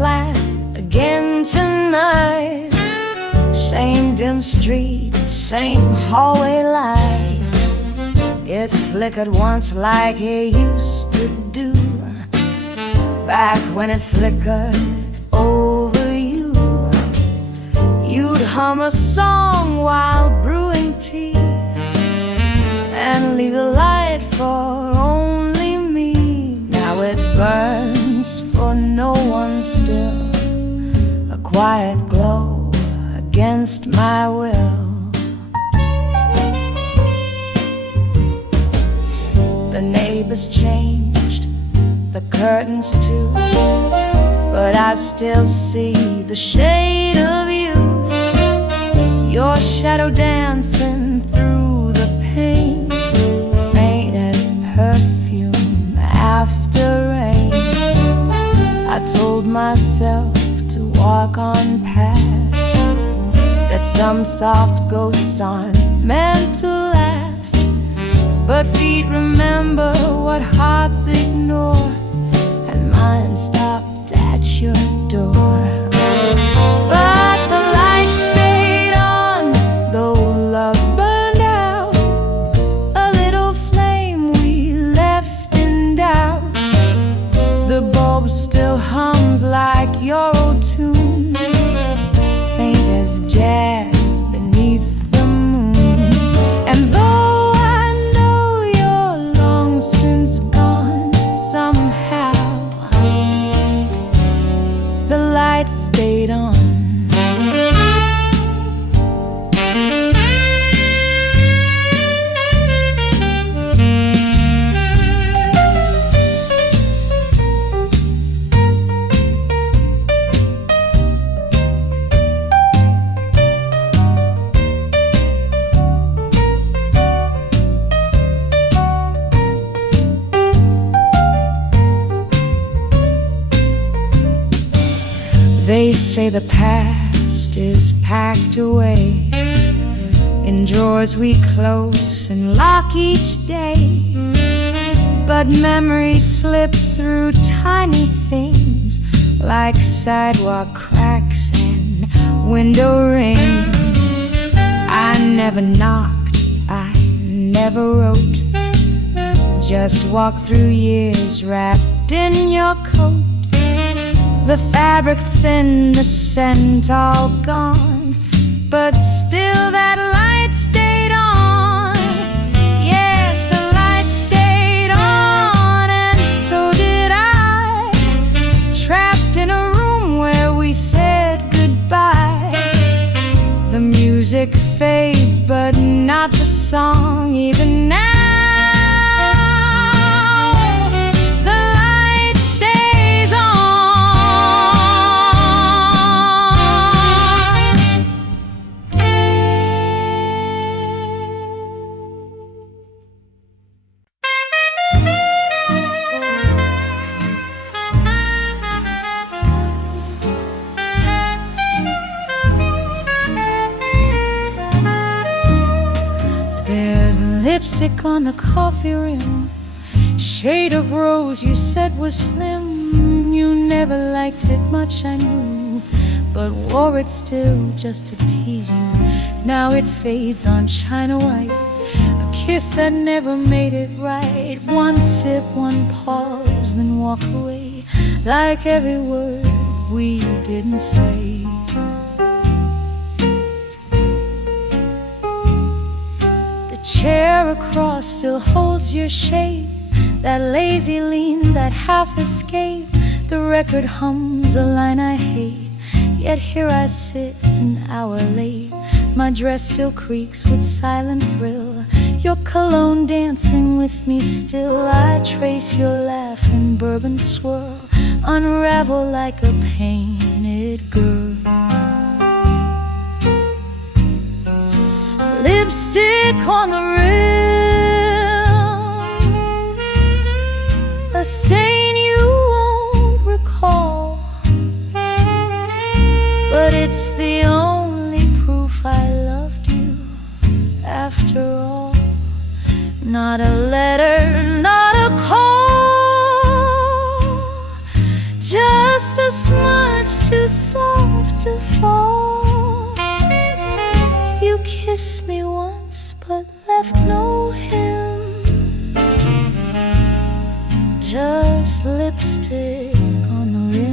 flat again tonight. Same dim street, same hallway light. It flickered once like it used to do, back when it flickered over you. You'd hum a song while brewing tea and leave the light for only me. Now it burns for no one still, a quiet glow against my will. The neighbors changed, the curtains too, but I still see the shade of you, your shadow dancing through the pane, faint as perfume after rain. I told myself to walk on past, that some soft ghosts aren't meant to last, but feet remember what hearts ignore, and mine stopped at your door. But the light stayed on, though love burned out, a little flame we left in doubt. The bulb still hums like your old tune, faint as jazz beneath the moon. And though I know you're long since gone, somehow the light stayed on. They say the past is packed away in drawers we close and lock each day, but memories slip through tiny things like sidewalk cracks and window rings. I never knocked, I never wrote, just walked through years wrapped in your coat. The fabric thin, the scent all gone, but still that light stayed on. Yes, the light stayed on, and so did I, trapped in a room where we said goodbye. The music fades, but not the song. Even now lipstick on the coffee rim, shade of rose you said was slim. You never liked it much, I knew, but wore it still just to tease you. Now it fades on china white, a kiss that never made it right. One sip, one pause, then walk away, like every word we didn't say. Chair across still holds your shape, that lazy lean, that half escape. The record hums a line I hate, yet here I sit an hour late. My dress still creaks with silent thrill, your cologne dancing with me still. I trace your laugh in bourbon swirl, unravel like a painted girl. Lipstick on the rim, a stain you won't recall, but it's the only proof I loved you after all. Not a letter, not a call, just just a smudge too soft to fall. You kissed me once but left no hymn, just lipstick on the rim.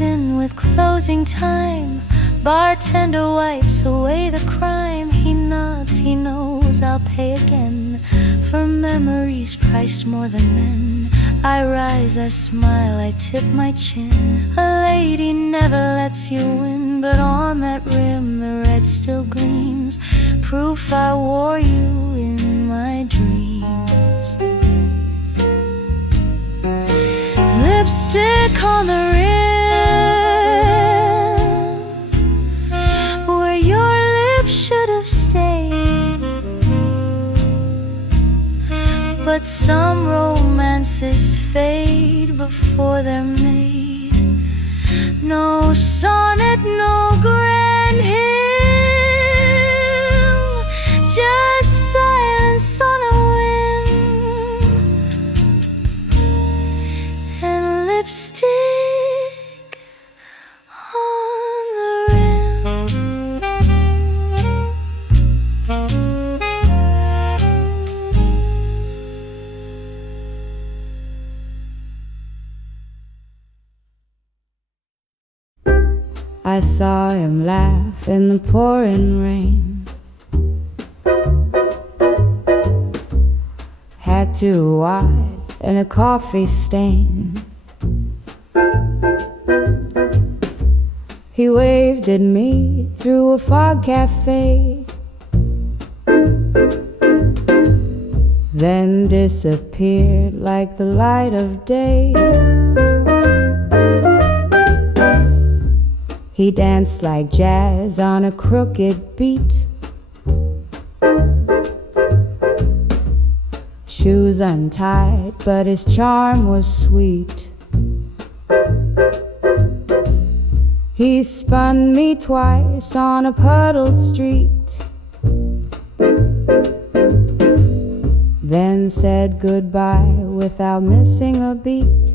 In with closing time, bartender wipes away the crime. He nods, he knows I'll pay again for memories priced more than men. I rise, I smile, I tip my chin. A lady never lets you win, but on that rim the red still gleams, proof I wore you in my dreams. Lipstick on the rim, should have stayed, but some romances fade before they're made. No sonnet, no grand hymn, just silence on a whim, and lipstick on the rim. I saw him laugh in the pouring rain, hat too wide and a coffee stain. He waved at me through a fog cafe, then disappeared like the light of day. He danced like jazz on a crooked beat, shoes untied, but his charm was sweet. He spun me twice on a puddled street, then said goodbye without missing a beat.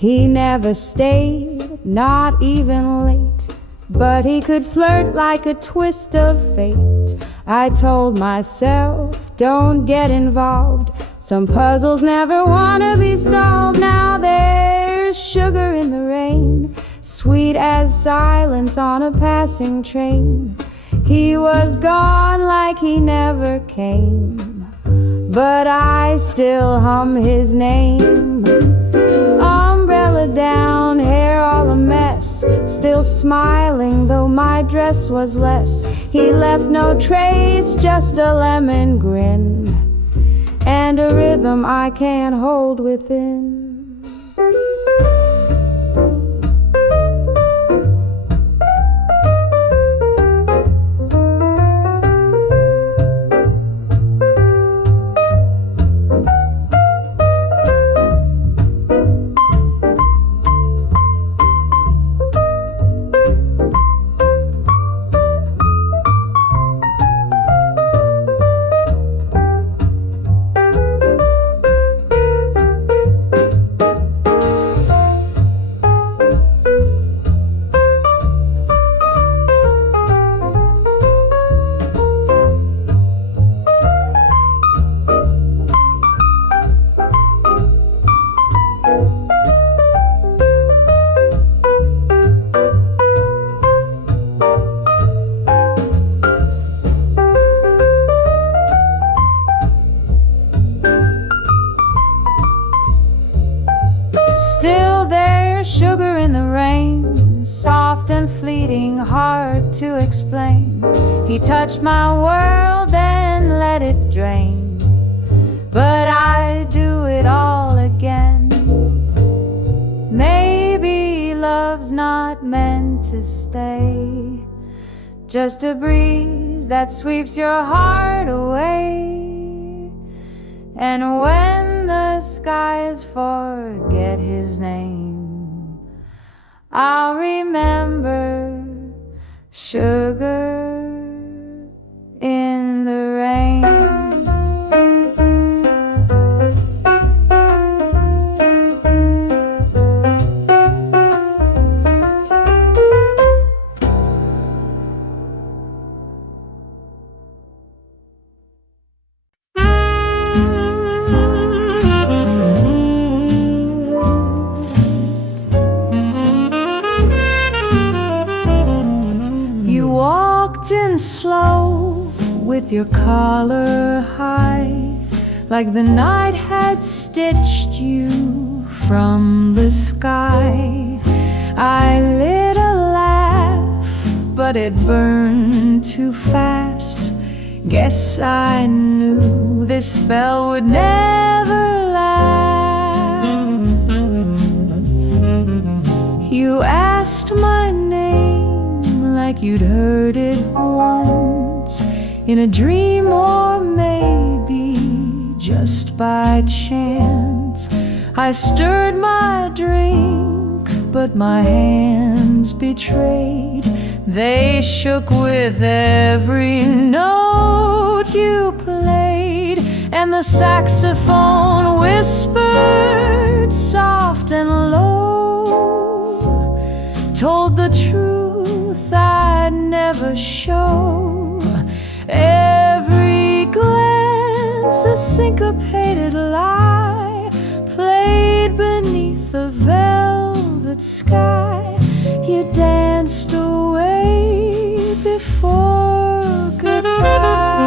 He never stayed, not even late, but he could flirt like a twist of fate. I told myself, don't get involved, some puzzles never wanna be solved. Now there's sugar in the rain, sweet as silence on a passing train. He was gone like he never came, but I still hum his name. Umbrella down, hair all a mess, still smiling though my dress was less. He left no trace, just a lemon grin, and a rhythm I can't hold within. Still there's sugar in the rain, soft and fleeting, hard to explain. He touched my world and let it drain, but I do it all again. meant to stay. Just a breeze that sweeps your heart away. And when the skies forget his name, I'll remember sugar in the rain. Slow with your collar high, like the night had stitched you from the sky. I lit a laugh, but it burned too fast. Guess I knew this spell would never last. You asked my name like you'd heard it once in a dream, or maybe just by chance. I stirred my drink, but my hands betrayed. They shook with every note you played, and the saxophone whispered soft and low, told the truth I'd never show. Every glance a syncopated lie, played beneath the velvet sky. You danced away before goodbye.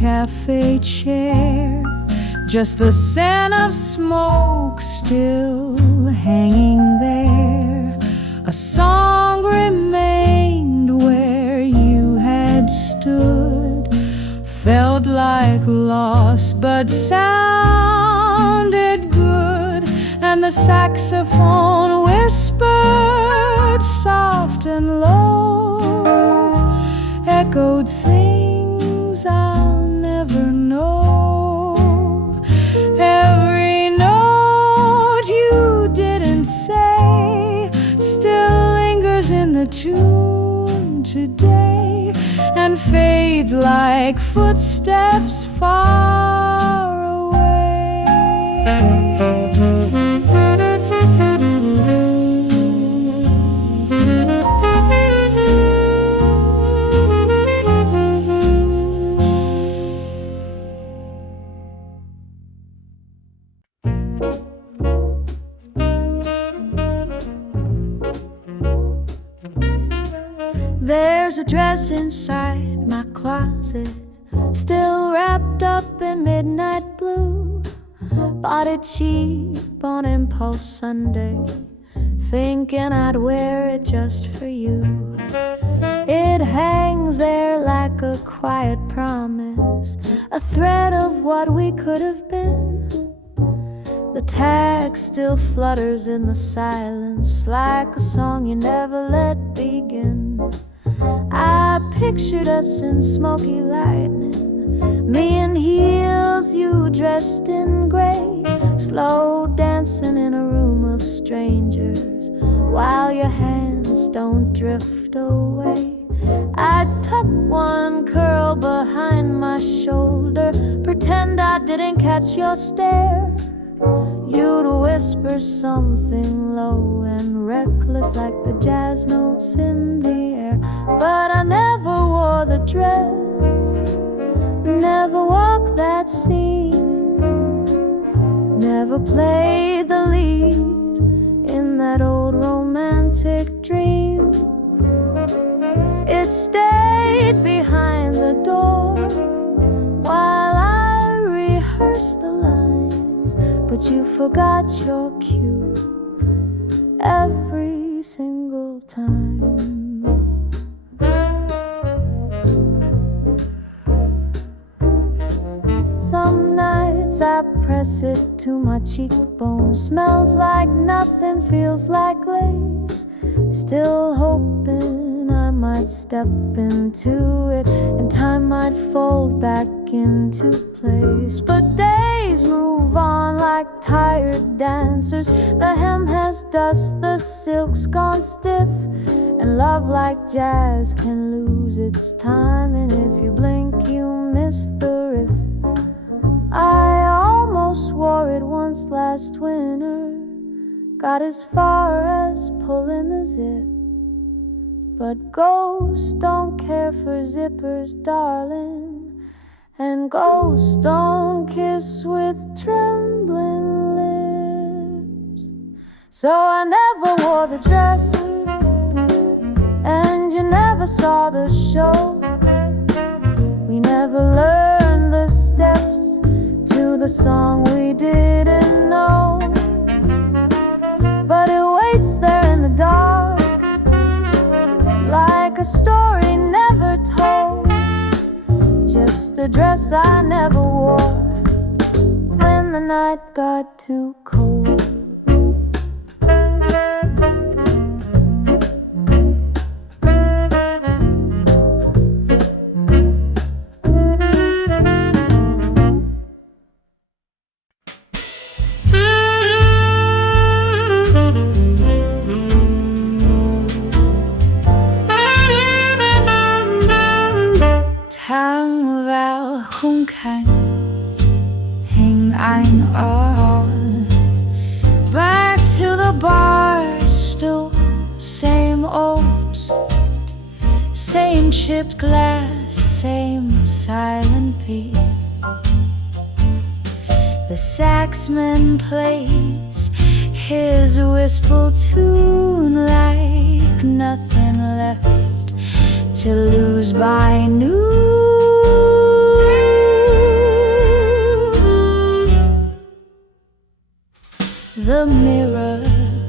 Cafe chair, just the scent of smoke still hanging there. A song remained where you had stood, felt like loss but sounded good, and the saxophone whispered soft and low, echoed things I'll never know. Every note you didn't say still lingers in the tune today, and fades like footsteps far away. There's a dress inside my closet, still wrapped up in midnight blue. Bought it cheap on impulse Sunday, thinking I'd wear it just for you. It hangs there like a quiet promise, a thread of what we could have been. The tag still flutters in the silence, like a song you never let begin. I pictured us in smoky lightning, me in heels, you dressed in gray, slow dancing in a room of strangers, while your hands don't drift away. I'd tuck one curl behind my shoulder, pretend I didn't catch your stare. You'd whisper something low and reckless, like the jazz notes in the air. But I never wore the dress, scene. Never played the lead in that old romantic dream. It stayed behind the door while I rehearsed the lines, but you forgot your cue every single time. Some nights I press it to my cheekbone. Smells like nothing, feels like lace. Still hoping I might step into it and time might fold back into place. But days move on like tired dancers. The hem has dust, the silk's gone stiff, and love like jazz can lose its time. And if you blink, you miss the riff. I almost wore it once last winter, got as far as pulling the zip. But ghosts don't care for zippers, darling, and ghosts don't kiss with trembling lips. So I never wore the dress, and you never saw the show. We never learned the steps to the song we didn't know, but it waits there in the dark like a story never told. Just a dress I never wore when the night got too cold. Back to the bar stool, same old spot, same chipped glass, same silent beat. The saxman plays his wistful tune like nothing left to lose by noon. The mirror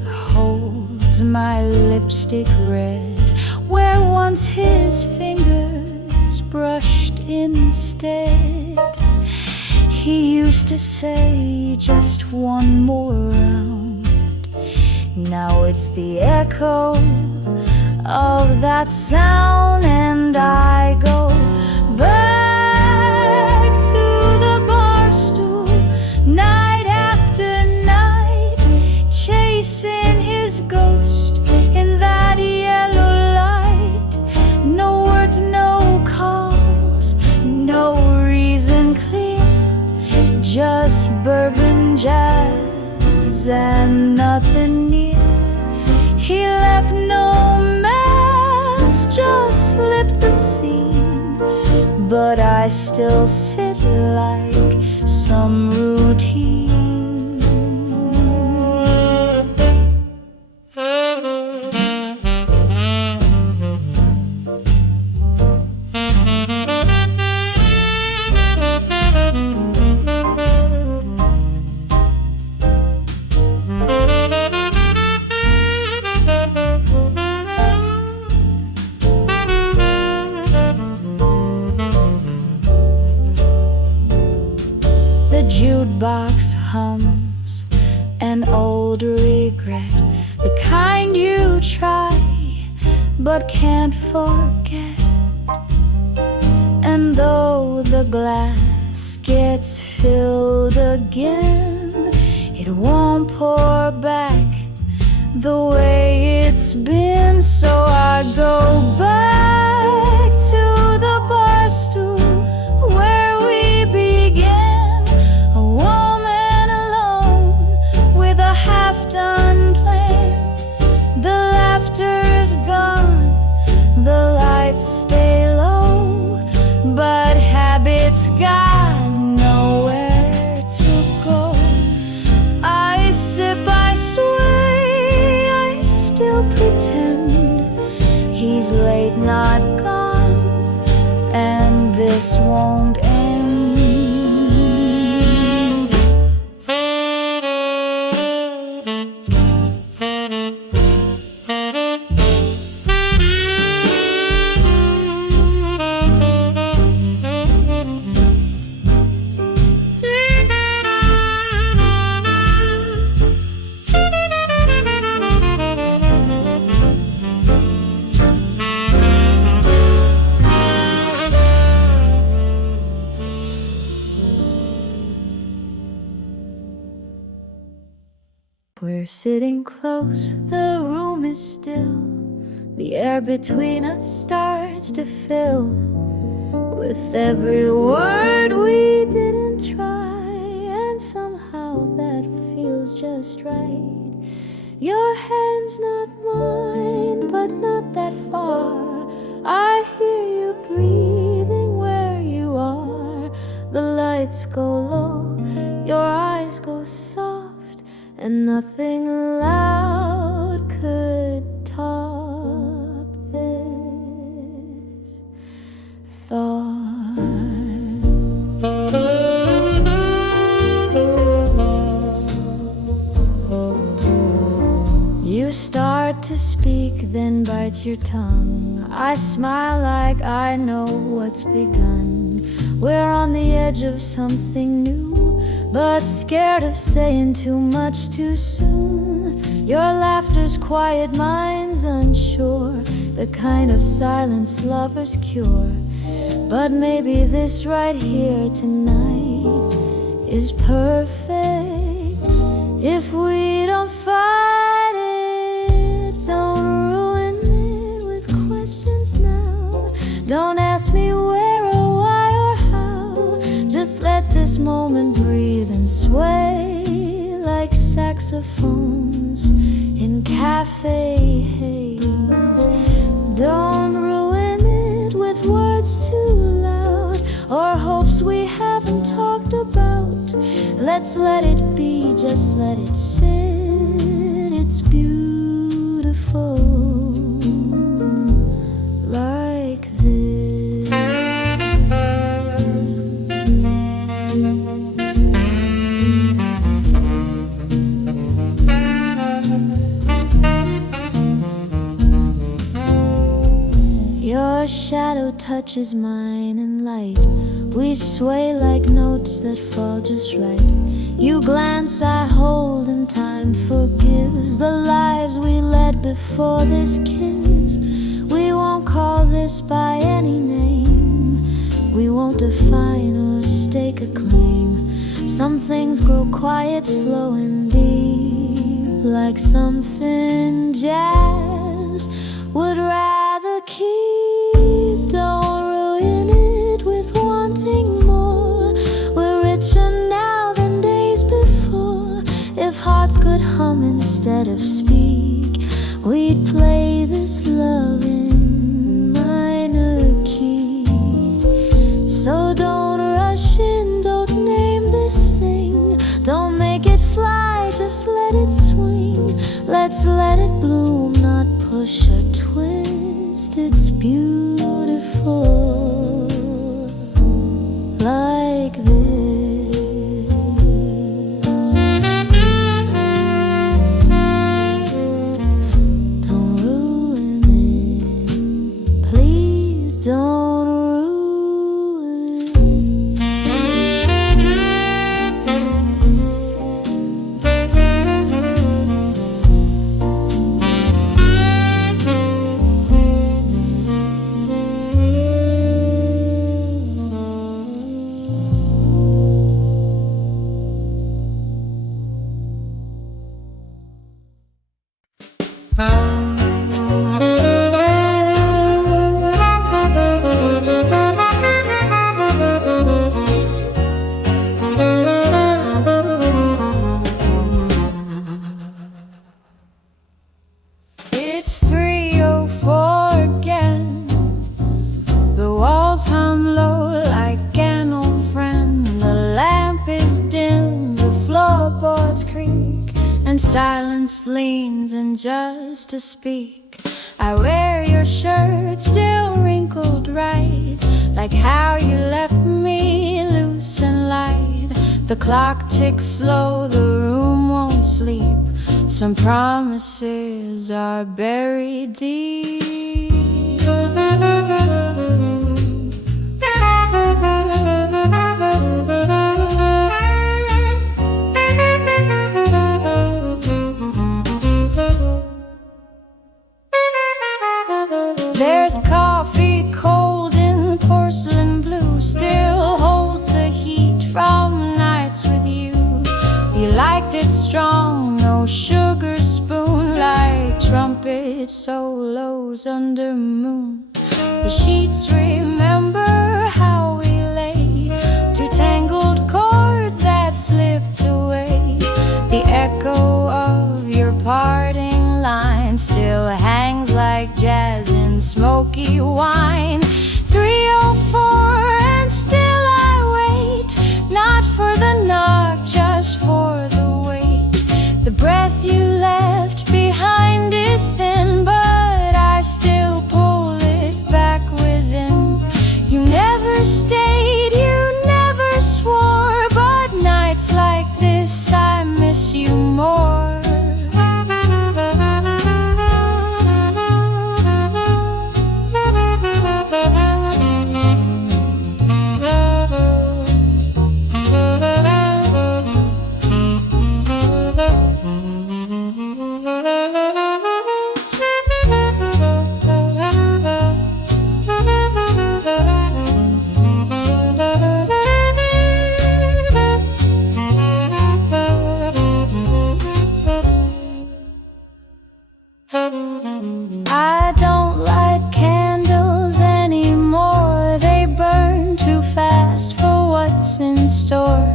holds my lipstick red where once his fingers brushed instead. He used to say just one more round. Now it's the echo of that sound, and I go back to the bar stool night after night, chasing his ghost in that yellow light. No words, no calls, no reason clear, just bourbon jazz and nothing near. He left no mess, just slipped the scene, but I still sit like some routine. The jukebox hums an old regret, the kind you try but can't forget. And though the glass gets filled again, it won't pour back the way it's been. So I go back to the bar stool where we began, a woman alone with a half-done plan. The laughter's gone, the lights stay low, but habits got no this won't end. We're sitting close, the room is still. The air between us starts to fill with every word we didn't try, and somehow that feels just right. Your hand's not mine, but not that far. I hear you breathing where you are. The lights go low, your eyes go soft, and nothing loud could top this thought. You start to speak, then bite your tongue. I smile like I know what's begun. We're on the edge of something new, but scared of saying too much too soon. Your laughter's quiet, mine's unsure, the kind of silence lovers cure. But maybe this right here tonight is perfect. If we don't fight it, don't ruin it with questions now. Don't ask me where or why or how. Just let this moment breathe and sway like saxophones in cafe haze. Don't ruin it with words too loud or hopes we haven't talked about. Let's let it be, just let it sit. It's beautiful like this. Your shadow touches mine in light. We sway like notes that fall just right. You glance, I hold, and time forgives the lives we led before this kiss. We won't call this by any name. We won't define or stake a claim. Some things grow quiet, slow and deep, like something jazz would rather keep. Don't ruin it with wanting more. We're richer now than days before. If hearts could hum instead of speak, we'd play this love in minor key. So don't rush in, don't name this thing. Don't make it fly, just let it swing. Let's let it bloom, not push or twist. It's beautiful like this. Don't ruin it, please don't ruin It's 3:04 again. The walls hum low like an old friend. The lamp is dim, the floorboards creak, and silence leans in just to speak. I wear your shirt, still wrinkled right, like how you left me loose and light. The clock ticks slow, the room won't sleep. Some promises are buried deep. There's coffee cold in porcelain blue, still holds the heat from nights with you. You liked it strong, no sugar spoon, like trumpet solos under moon. The sheets remember how we lay, two tangled chords that slipped away. The echo of your parting line still hangs like jazz in smoky wine. 3:04 and still I wait, not for the knock, just for the wait. The breath you left behind is thin, but I still pull it back within. You never stayed, you never swore, but nights like this I miss you more. I don't light candles anymore, they burn too fast for what's in store.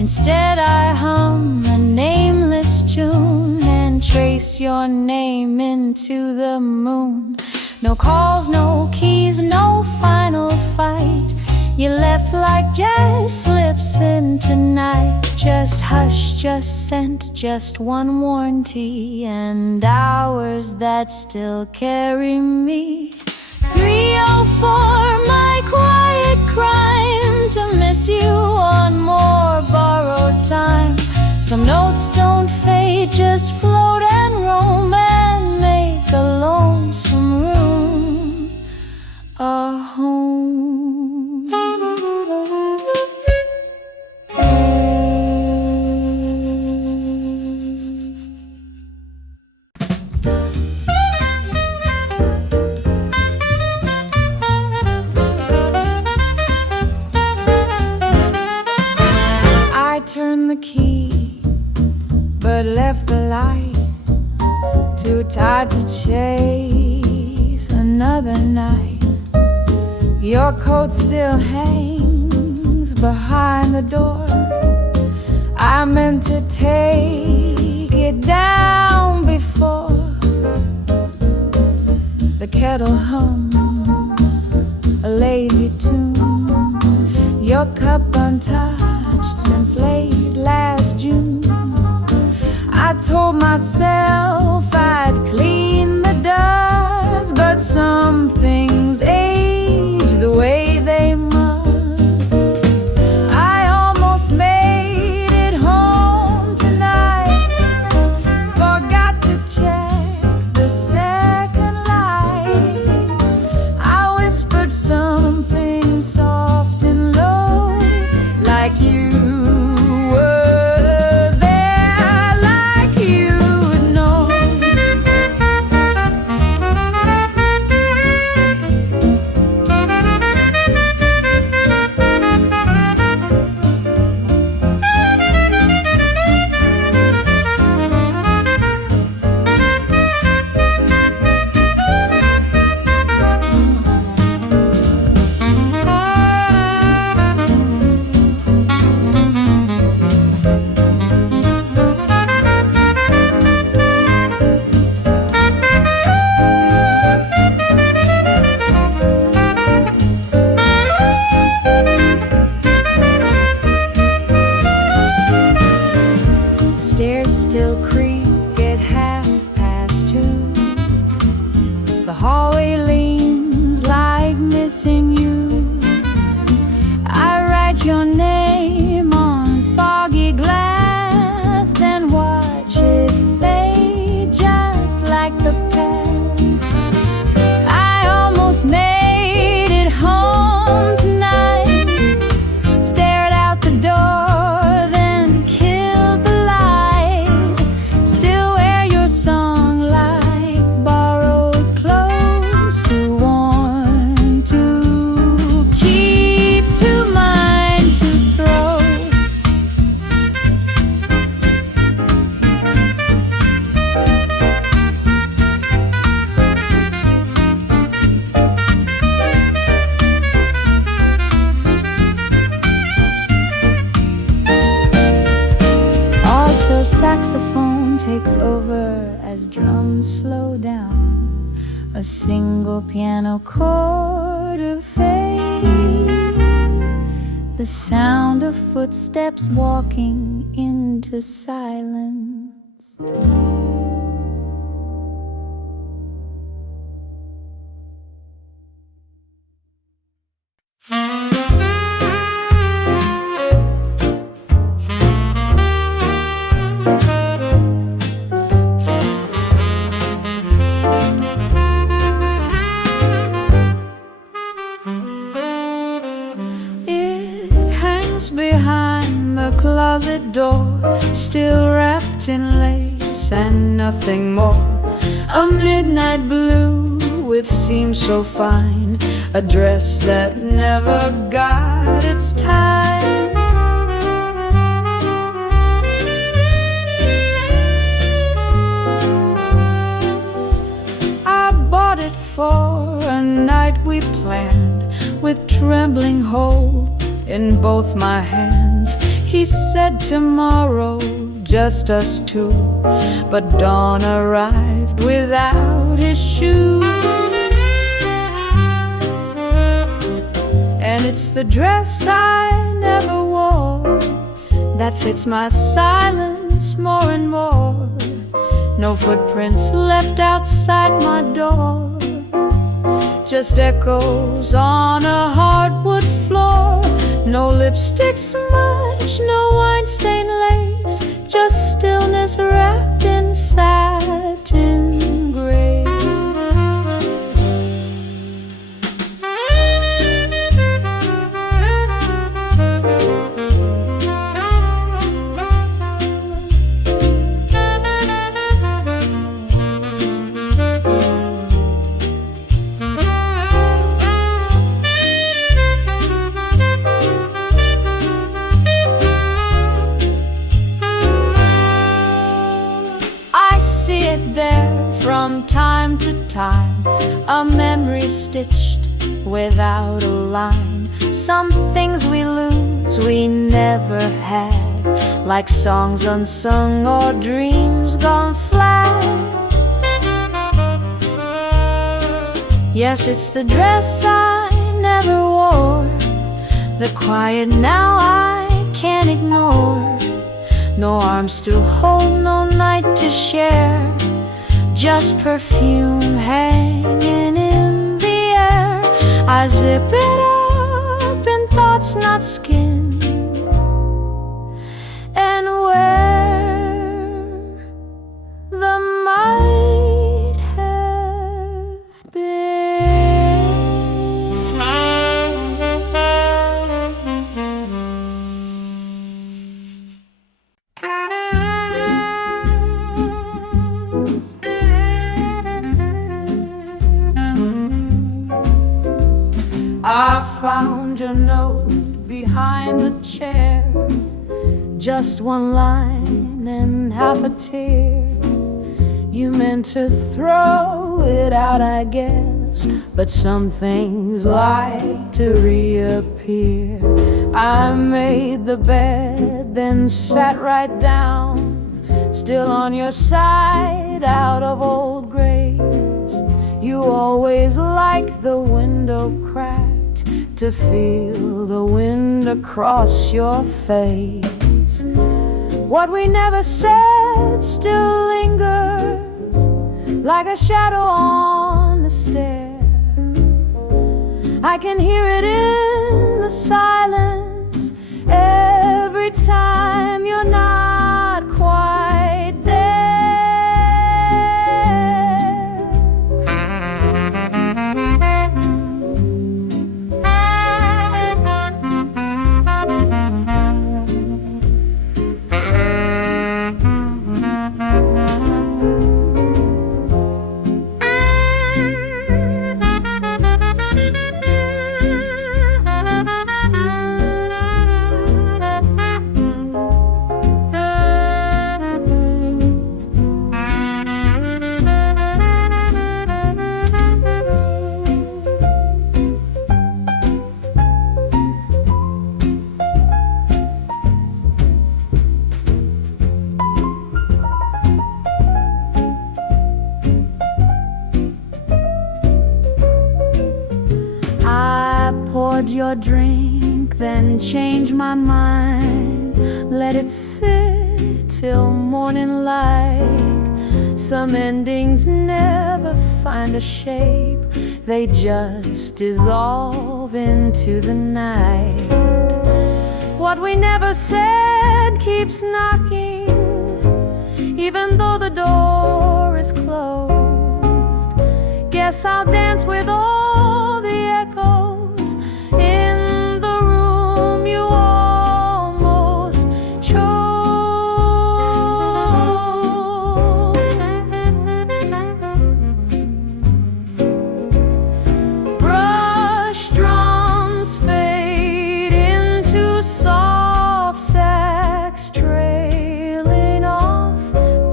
Instead I hum a nameless tune and trace your name into the moon. No calls, no keys, no final fight. You left like jazz slips into night. Just hush, just scent, just one warranty, and hours that still carry me. 3:04, my quiet crime, to miss you one more borrowed time. Some notes don't fade, just float and roam and make a lonesome room a home. I turned the key, but left the light, too tired to chase another night. Your coat still hangs behind the door. I meant to take it down before the kettle hums a lazy tune. Your cup untouched since late last June. I told myself I'd clean the dust, but some things age the way they must. I almost made it home tonight, forgot to check the second light. I whispered something soft and low, like you were there, like you'd know. takes over as drums slow down. A single piano chord of fading, the sound of footsteps walking into silence. Behind the closet door, still wrapped in lace and nothing more. A midnight blue with seams so fine, a dress that never got its time. I bought it for a night we planned, with trembling hope in both my hands. He said tomorrow, just us two, but dawn arrived without his shoes. And it's the dress I never wore that fits my silence more and more. No footprints left outside my door, just echoes on a hardwood floor. No lipstick smudge, no wine-stained lace, just stillness wrapped in satin gray. From time to time, a memory stitched without a line. Some things we lose we never had, like songs unsung or dreams gone flat. Yes, it's the dress I never wore, the quiet now I can't ignore. No arms to hold, no night to share, just perfume hanging in the air. I zip it up in thoughts not skin, and where the might have been. I found your note behind the chair, just one line and half a tear. You meant to throw it out, I guess, but some things like to reappear. I made the bed, then sat right down, still on your side, out of old grays. You always liked the window cracked, to feel the wind across your face. What we never said still lingers, like a shadow on the stair. I can hear it in the silence every time you're not quite there. your drink, then change my mind. Let it sit till morning light. Some endings never find a shape, they just dissolve into the night. What we never said keeps knocking, even though the door is closed. Guess I'll dance with all the echoes in the room you almost chose. Brush drums fade into soft sax, trailing off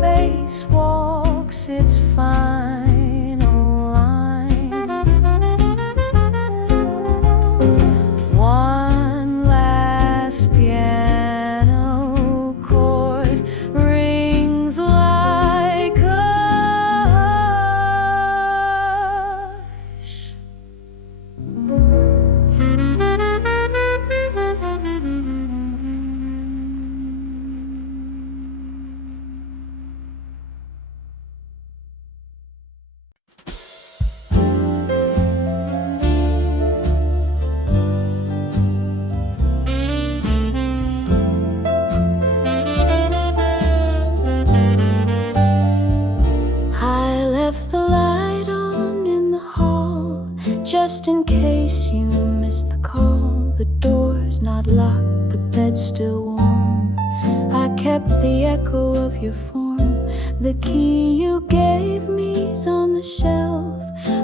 bass walks its final line. One last piano chord rings like a hush. I left the light on in the hall, just in case you missed the call. The door's not locked, the bed's still warm. I kept the echo of your form. The key you gave me's on the shelf.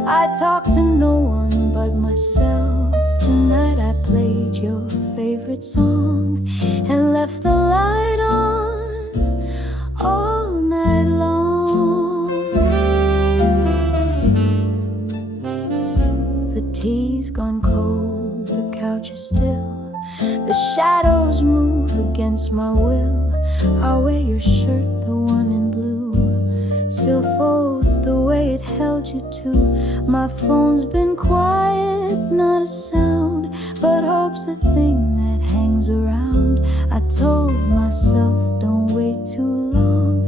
I talked to no one but myself. Tonight I played your favorite song and left the light on all night long. The tea's gone cold, the couch is still. The shadows move against my will. I'll wear your shirt, the one in blue. Still folds the way it held you to. My phone's been quiet, not a sound, but hope's a thing that hangs around. I told myself don't wait too long,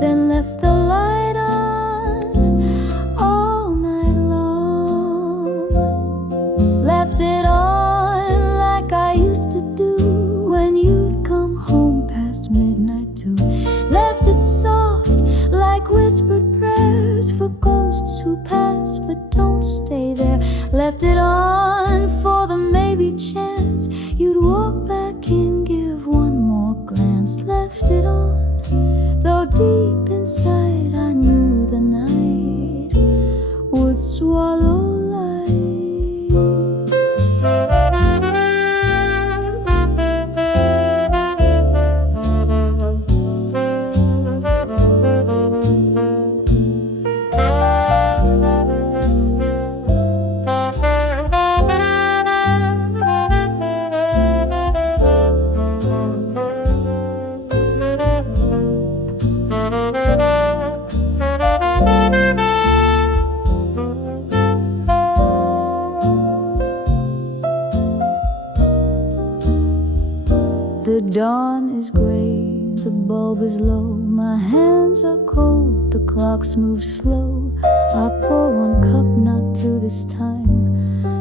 then left the light on all night long. Left it on like I used to do when you'd come home past midnight too. Left it soft like whispered prayers for ghosts who pass but don't stay there. Left it on for the maybe chance you'd walk back and give one more glance. Left it on, though deep inside I knew the night would swallow light. The dawn is gray, the bulb is low. My hands are cold, the clocks move slow. I pour one cup, not to this time,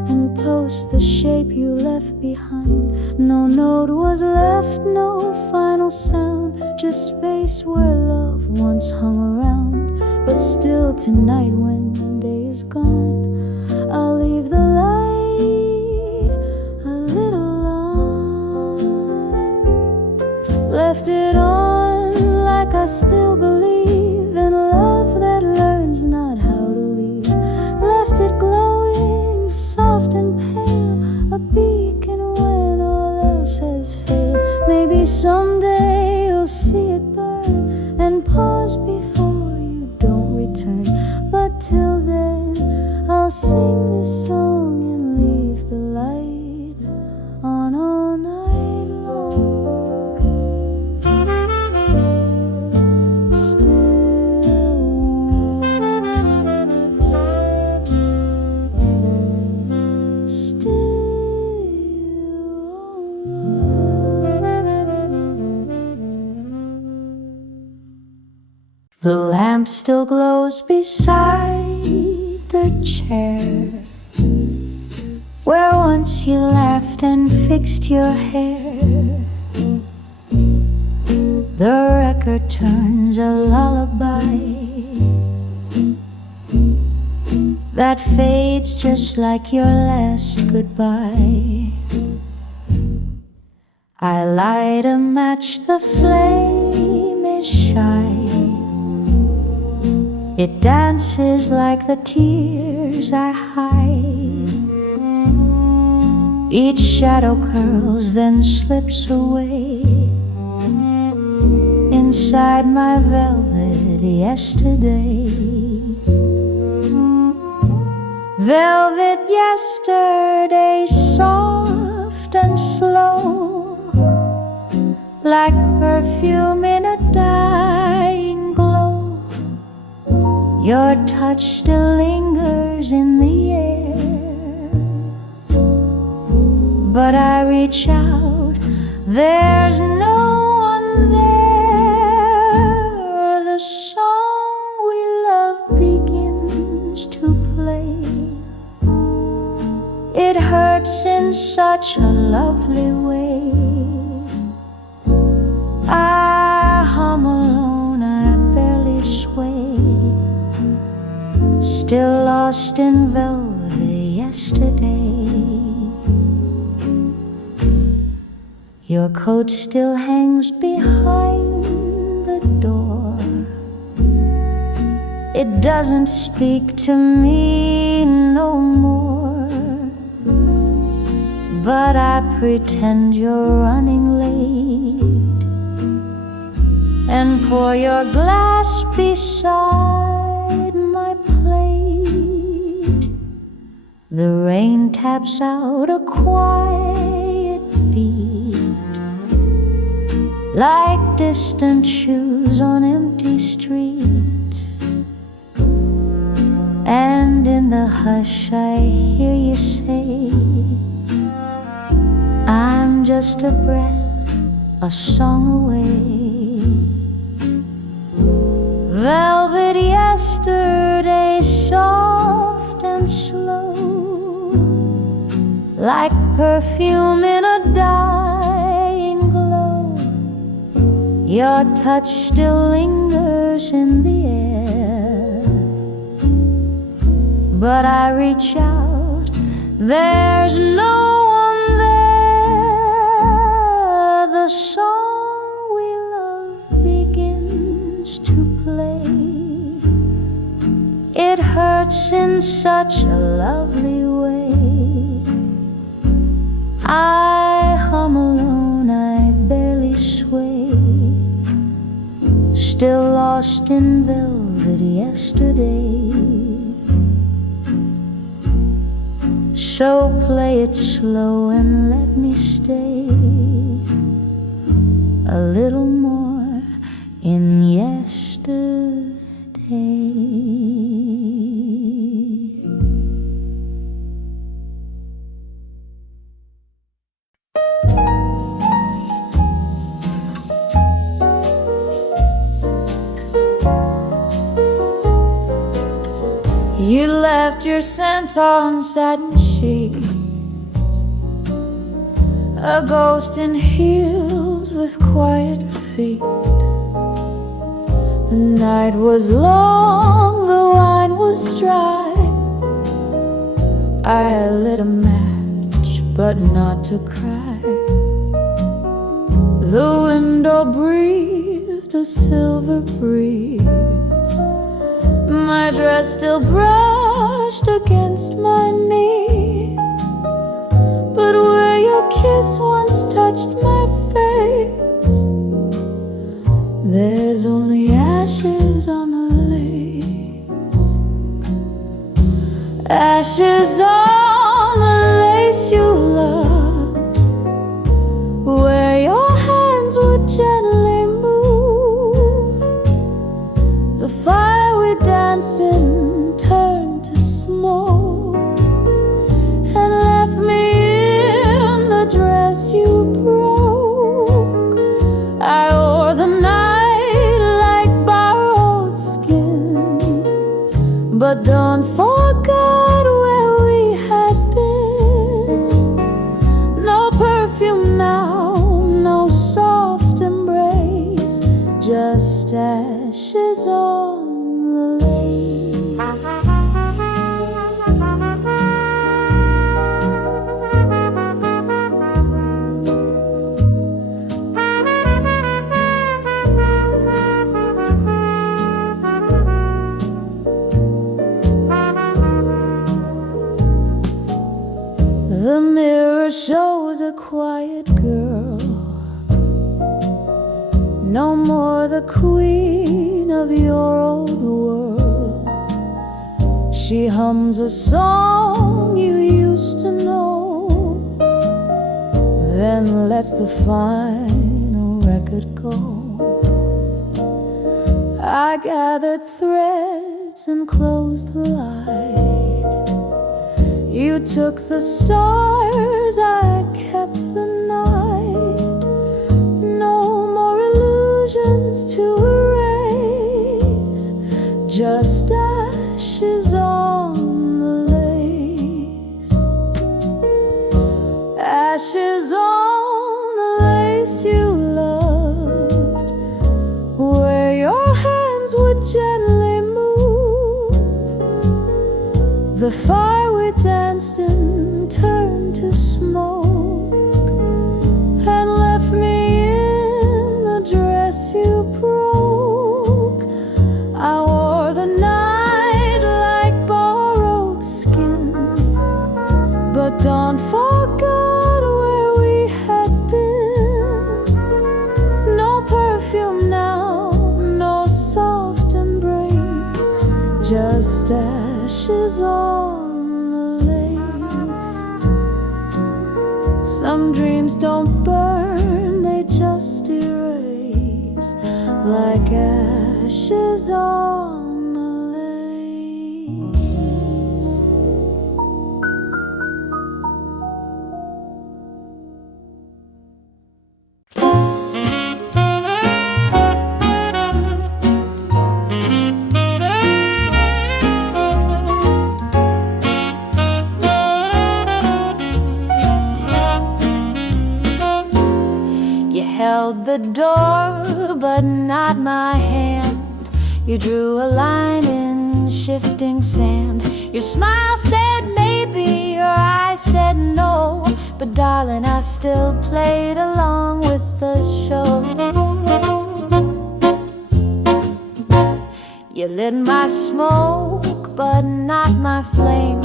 and toast the shape you left behind. No note was left, no final sound, just space where love once hung around. But still tonight when day is gone, I'll leave the light a little line. Left it on like I still believe in love that learns not how to leave. Left it glowing, soft and pale, a beacon when all else has failed. Maybe someday you'll see it burn and pause before you don't return. But till then, I'll sing this song and leave the light on all night long. Still The lamp still glows beside the chair where once you laughed and fixed your hair. The record turns a lullaby that fades just like your last goodbye. I light a match, the flame is shy. It dances like the tears I hide. Each shadow curls, then slips away inside my velvet yesterday. Velvet yesterday, soft and slow, like perfume in a dying glow. Your touch still lingers in the air, but I reach out, there's no one there. The song we love begins to play. It hurts in such a lovely way. I hum alone, I barely sway, still lost in velvet yesterday. Your coat still hangs behind the door. It doesn't speak to me no more, but I pretend you're running late and pour your glass beside my plate. The rain taps out a quiet beat, like distant shoes on empty streets. And in the hush I hear you say, I'm just a breath, a song away. Velvet yesterday, soft and slow, like perfume in a dying glow. Your touch still lingers in the air, but I reach out, there's no one there. The song we love begins to play. It hurts in such a lovely way. I hum alone, I barely sway, still lost in velvet yesterday. So play it slow and let me stay a little more in yesterday. You left your scent on satin sheets, a ghost in heels with quiet feet. The night was long, the wine was dry. I lit a match, but not to cry. The window breathed a silver breeze. My dress still brushed against my knees, but where your kiss once touched my face, there's only ashes on the lace. Ashes on the lace you love, where your hands would gently move. The fire we danced in turned to smoke and left me in the dress you broke. I wore the night like borrowed no more the queen of your old world. She hums a song you used to know, then lets the final record go. I gathered threads and closed the light. You took the stars, I kept the night. No more illusions to erase, just ashes on the lace. Ashes on the lace you loved, where your hands would gently move. The fire we danced in turned to smoke and left me in the dress you broke. I wore the night like borrowed skin, but dawn forgot where we had been. No perfume now, no soft embrace, just ashes on the lace. Some dreams don't burn, they just erase, like ashes on the lace. You held the door, but not my hand. You drew a line in shifting sand. Your smile said maybe, your eyes said no, but darling, I still played along with the show. You lit my smoke, but not my flame.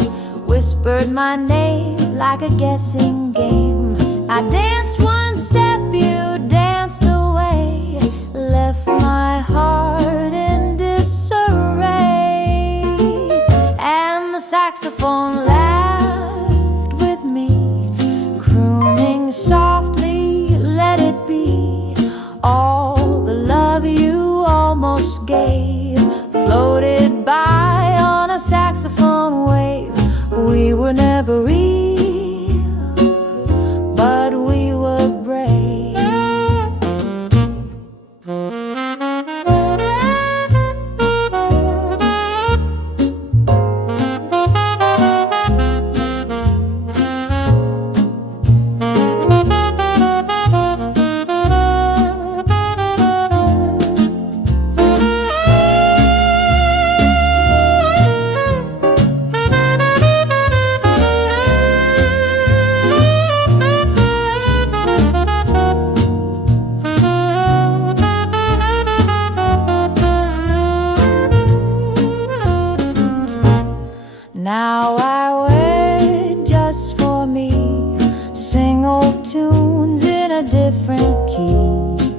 Whispered my name like a guessing game. I danced one step, you danced away, left my heart in disarray. And the saxophone laughed with me, crooning softly, let it be. All the love you almost gave floated by on a saxophone wave. We were never real, but we were brave. Now I wait just for me, sing old tunes in a different key.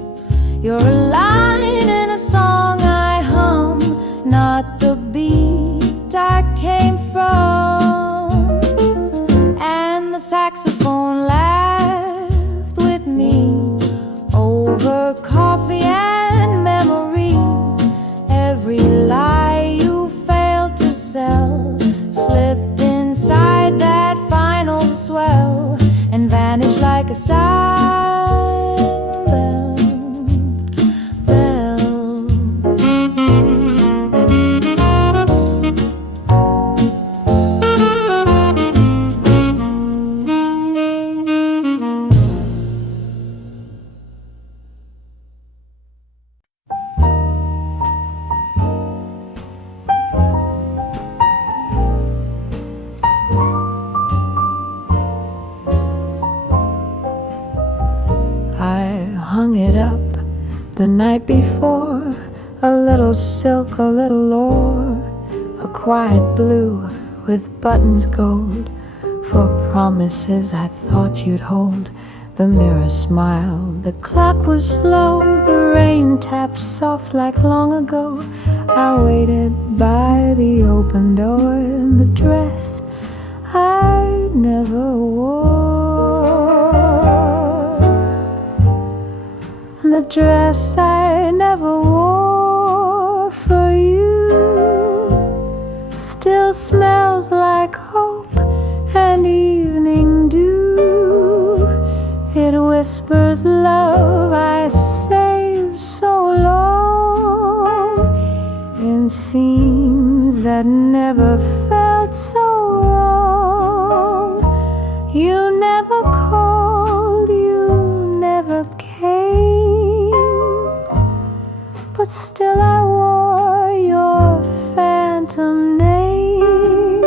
You're a line in a song I hum, not the beat I came from. And the saxophone laughed with me over coffee and memory. Every lie you failed to sell slipped inside that final swell and vanished like a silent bell. Hung it up the night before, a little silk, a little ore, a quiet blue with buttons gold, for promises I thought you'd hold. The mirror smiled, the clock was slow, the rain tapped soft like long ago. I waited by the open door in the dress I never wore. The dress I never wore for you still smells like hope and evening dew. It whispers love I saved so long in seams that never felt so wrong. You never called, you never came, but still I wore your phantom name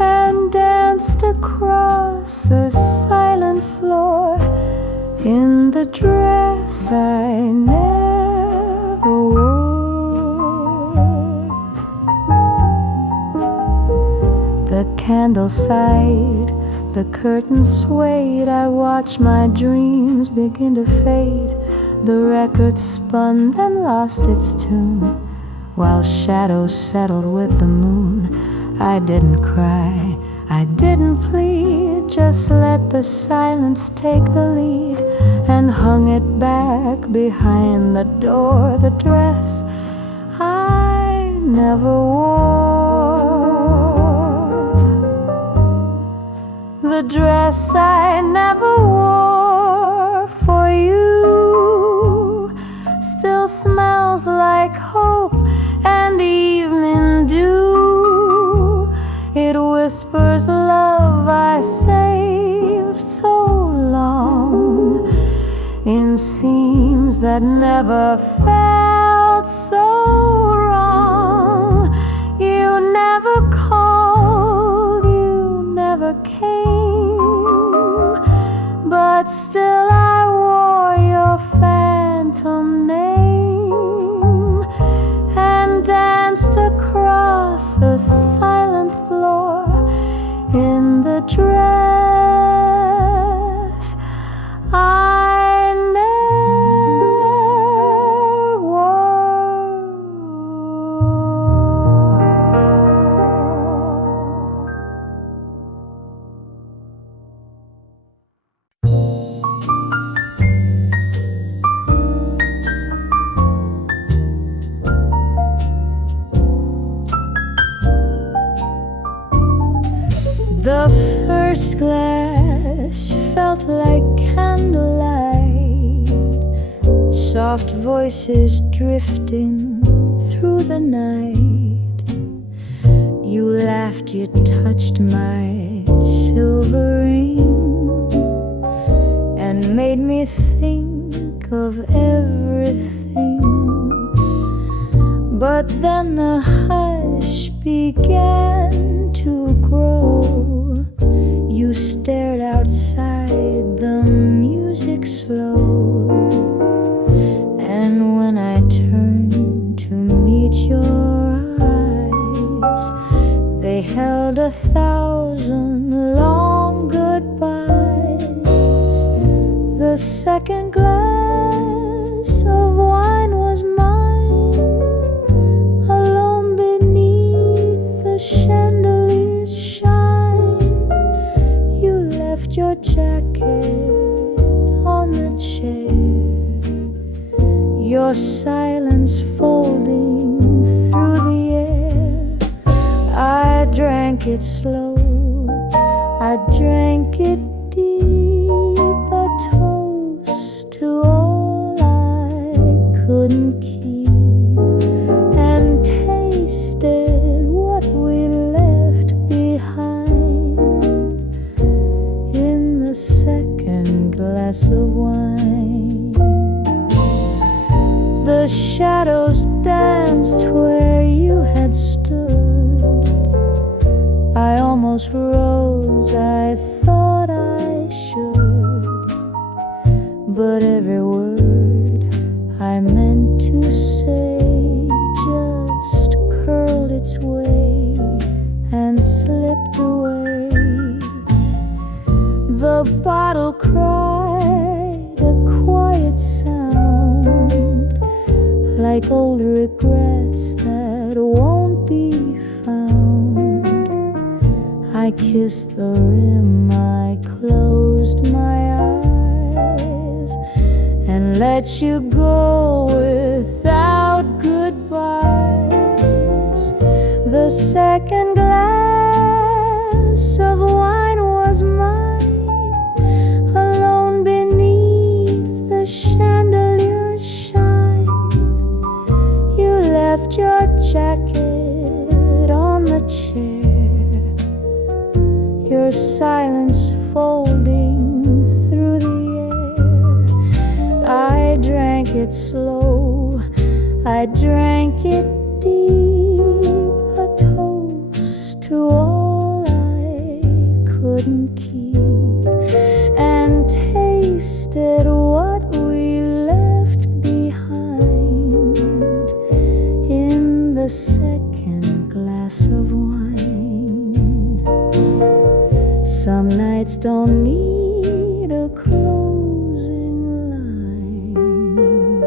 and danced across a silent floor in the dress I never wore. The candle sighed, the curtain swayed. I watched my dreams begin to fade. The record spun, then lost its tune, while shadows settled with the moon. I didn't cry, I didn't plead, just let the silence take the lead, and hung it back behind the door. The dress I never wore. The dress I never wore for you still smells like hope and evening dew. It whispers love I saved so long in seams that never felt so wrong. You never called, you never came, but still I wore your phantom name and danced across a silent floor in the dress I never wore. The first glass felt like candlelight, soft voices drifting through the night. You laughed, you touched my silver ring, and made me think of everything. But then the hush began to grow. You stared outside, the music slow, and when I turned to meet your eyes, they held 1,000 long goodbyes. The second glass of wine was mine, alone beneath the chandelier's shine. You left your jacket on the chair, your silence folding through the air. I drank it slow, I drank it deep, a toast to all I couldn't keep, and tasted what we left behind in the second glass of wine. The shadows danced where you had stood. I almost rose, I thought I should, but every word I meant to say just curled its way and slipped away. The bottle cried a quiet sound, like old regrets that won't be found. I kissed the rim, I closed my eyes and let you go without goodbyes. The second glass of wine was mine, alone beneath the chandelier's shine. You left your jacket on the chair, your silence folding through the air. I drank it slow, I drank it deep, a toast to all I couldn't keep, and tasted what we left behind in the second glass of wine. Some nights don't need a closing line,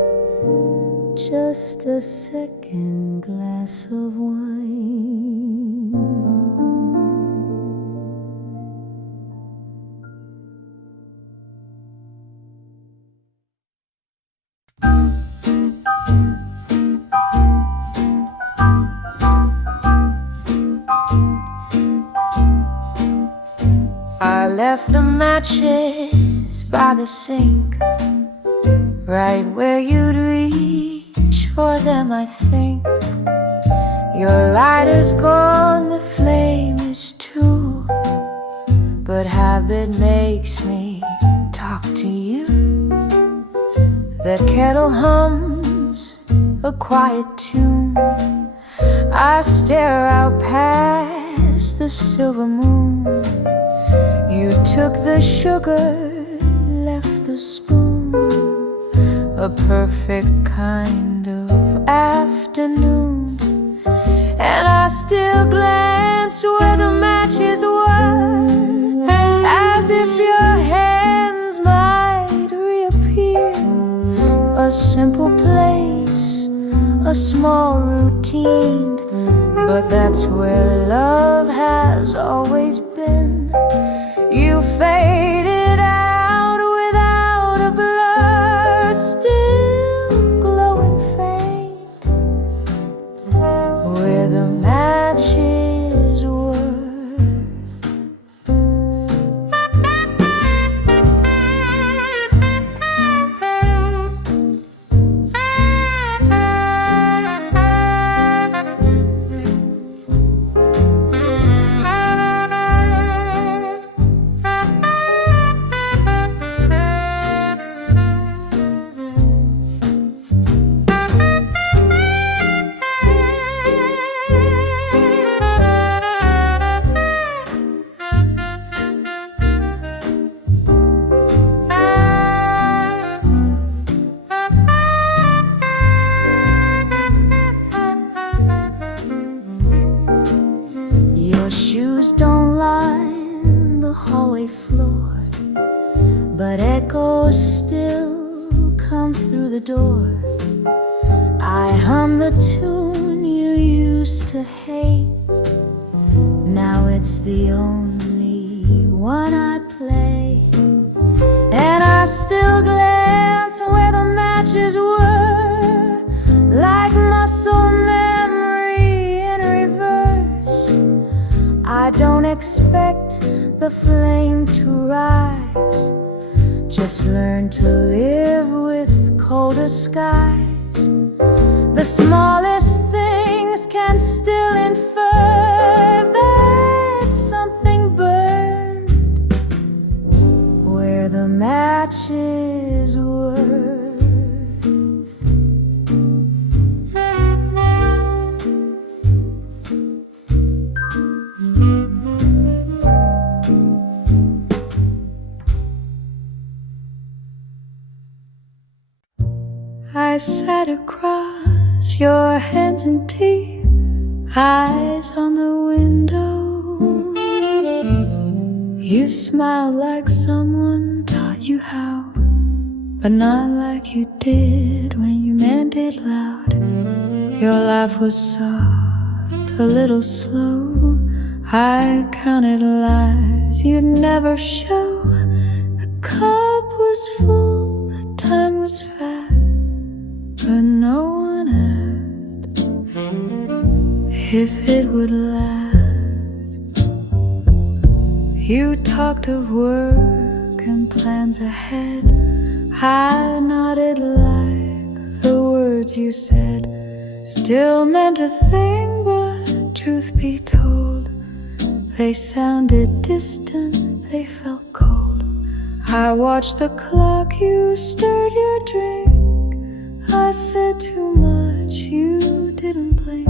just a second glass of wine. I left the matches by the sink, right where you'd reach for them, I think. Your lighter's gone, the flame is too, but habit makes me talk to you. The kettle hums a quiet tune, I stare out past the silver moon. You took the sugar, left the spoon, a perfect kind of afternoon. And I still glance where the matches were, as if your hands might reappear. A simple place, a small routine, but that's where love has always been. You faded out without a blur, still glowing faint where the matches were. Your shoes don't line the hallway floor, but echoes still come through the door. I hum the tune you used to hate, now it's the only one I play. And I still glance where the matches were, like muscle memory in reverse. I don't expect the flame to rise, just learn to live with colder skies. The smallest things can still infer that something burned where the matches were. I sat across your hands in tea, eyes on the window. You smiled like someone taught you how, but not like you did when you and it loud. Your laugh was soft, a little slow. I counted lies you'd never show. The cup was full, the time was fast, but no one asked if it would last. You talked of work and plans ahead. I nodded like the words you said still meant a thing, but truth be told, they sounded distant, they felt cold. I watched the clock, you stirred your drink. I said too much, you didn't blink.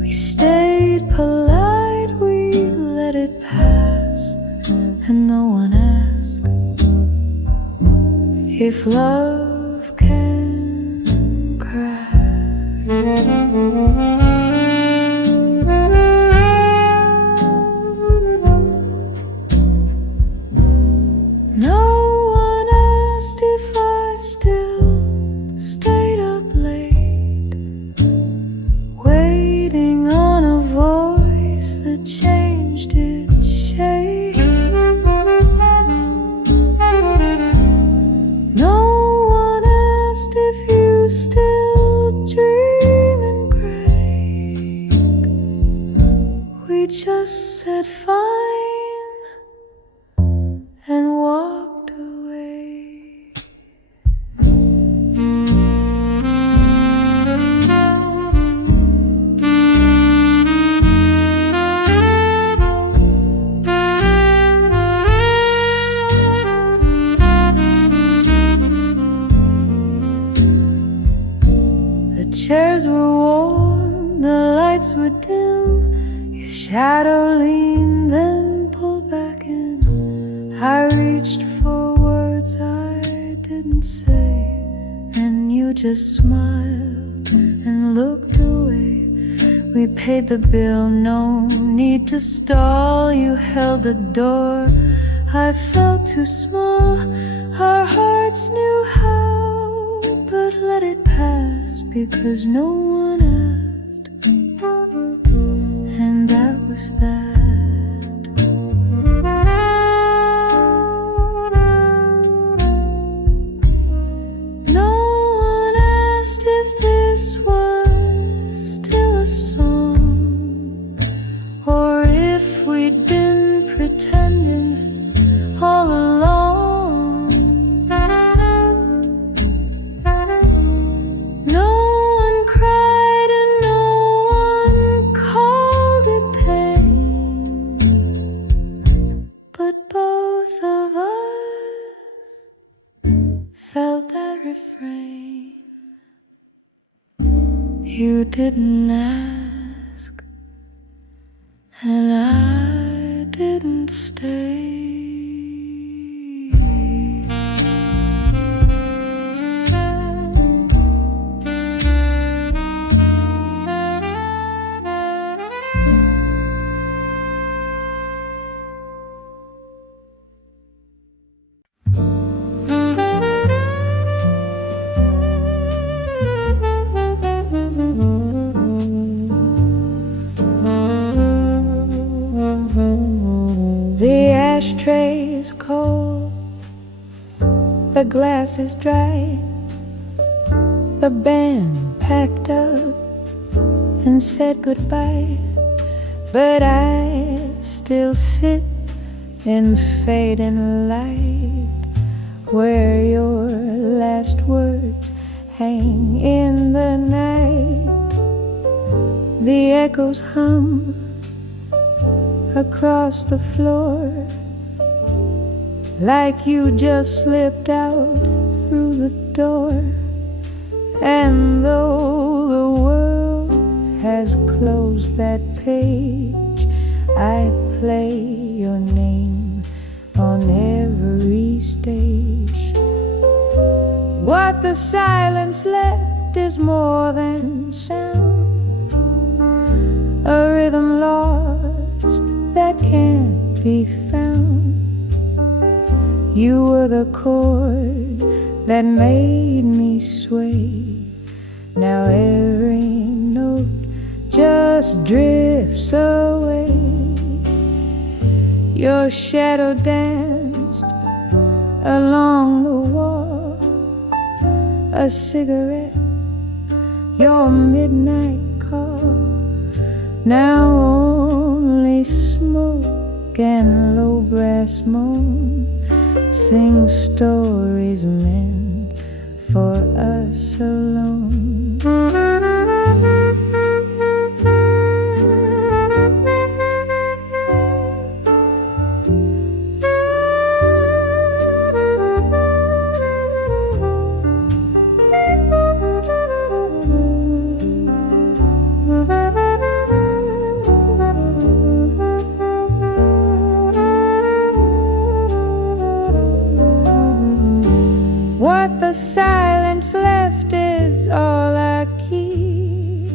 We stayed polite, we let it pass, and no one asked if love can crash. No one asked if I still stayed up late, waiting on a voice that changed its shape. No one asked if you still dream in gray. We just said fine and walked away. The chairs were warm, the lights were dim. Your shadow leaned, then pulled back in. I reached for words I didn't say, and you just smiled and looked away. We paid the bill, no need to stall. You held the door, I felt too small. Our hearts knew how, but let it pass because no one asked, and that was that. If this was still a song, or if we'd been pretending all along. No one cried and no one called it pain, but both of us felt that refrain. You didn't ask, and I didn't stay. Ashtray is cold, the glass is dry, the band packed up and said goodbye, but I still sit in fading light where your last words hang in the night. The echoes hum across the floor like you just slipped out through the door. And though the world has closed that page, I play your name on every stage. What the silence left is more than sound, a rhythm lost that can't be found. You were the chord that made me sway Your shadow danced along the wall, a cigarette, your midnight call. Now only smoke and low brass moan sing stories meant for us alone. What the silence left is all I keep,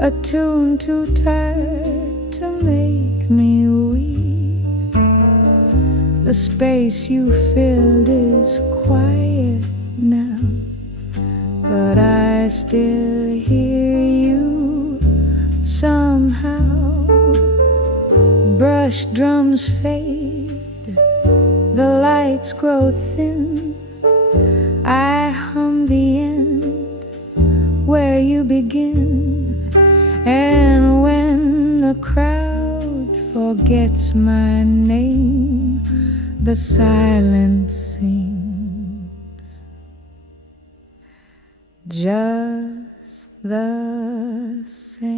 a tune too tired to make me weep. The space you filled is quiet now, but I still hear you somehow. Brush drums fade, the lights grow thin. I hum the end where you begin, and when the crowd forgets my name, the silence sings just the same.